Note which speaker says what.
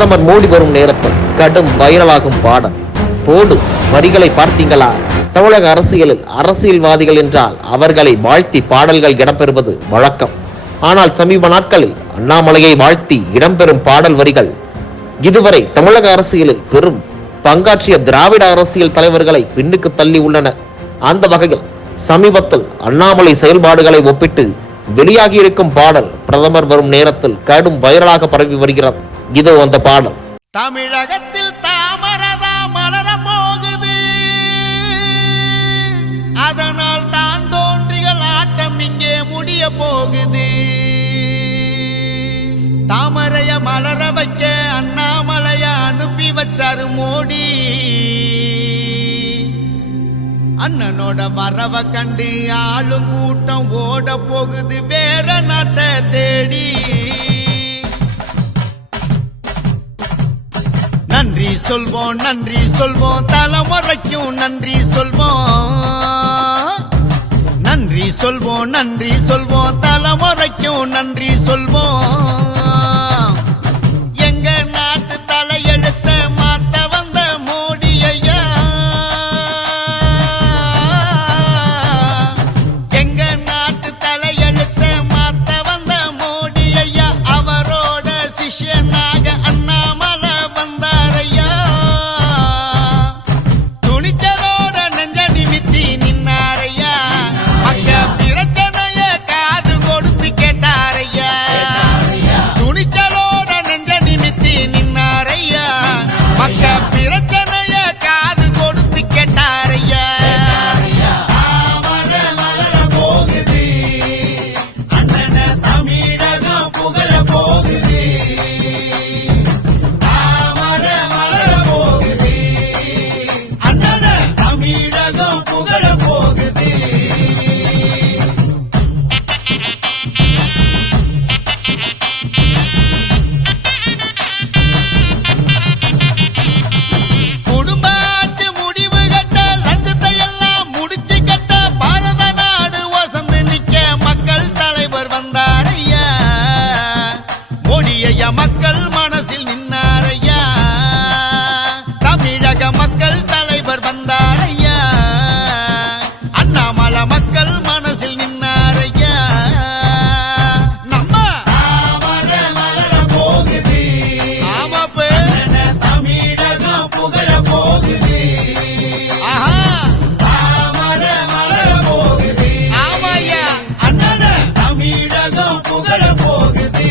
Speaker 1: பிரதமர் மோடி வரும் நேரத்தில் கடும் வைரலாகும் பாடல். போடு வரிகளை பார்த்தீங்களா? தமிழக அரசியலில் அரசியல்வாதிகள் என்றால் அவர்களை வாழ்த்தி பாடல்கள் இடம்பெறுவது வழக்கம். ஆனால் சமீப நாட்களில் அண்ணாமலையை வாழ்த்தி இடம்பெறும் பாடல் வரிகள் இதுவரை தமிழக அரசியலில் பெரும் பங்காற்றிய திராவிட அரசியல் தலைவர்களை பின்னுக்கு தள்ளி உள்ளன. அந்த வகையில் சமீபத்தில் அண்ணாமலை செயல்பாடுகளை ஒப்பிட்டு வெளியாகி இருக்கும் பாடல் பிரதமர் வரும் நேரத்தில் கடும் வைரலாக பரவி வருகிறது. இதோ அந்த பாடல்.
Speaker 2: தமிழகத்தில் தாமரதா மலர போகுது. அதனால் தான் தோன்றிகள் ஆட்டம் இங்கே முடிய போகுது. தாமரைய மலர வைக்க அண்ணாமலைய அனுப்பி வச்சாரு மோடி. அண்ணனோட வரவை கண்டு ஆளும் கூட்டம் ஓட போகுது. வேற நாட்ட சொல்வோம் நன்றி சொல்வோம் தலைமுறைக்கும் நன்றி சொல்வோம். நன்றி சொல்வோம் நன்றி சொல்வோம் தலைமுறைக்கும் நன்றி சொல்வோம். மக்கள் மனசில் நின்னாரையா? தமிழக மக்கள் தலைவர் வந்தாரையா? அண்ணாமலை மக்கள் மனசில் நின்னாரையா? நம்ம மலர போகுது. தமிழகம் புகழ போகுது. தமிழகம் புகழ போகுது.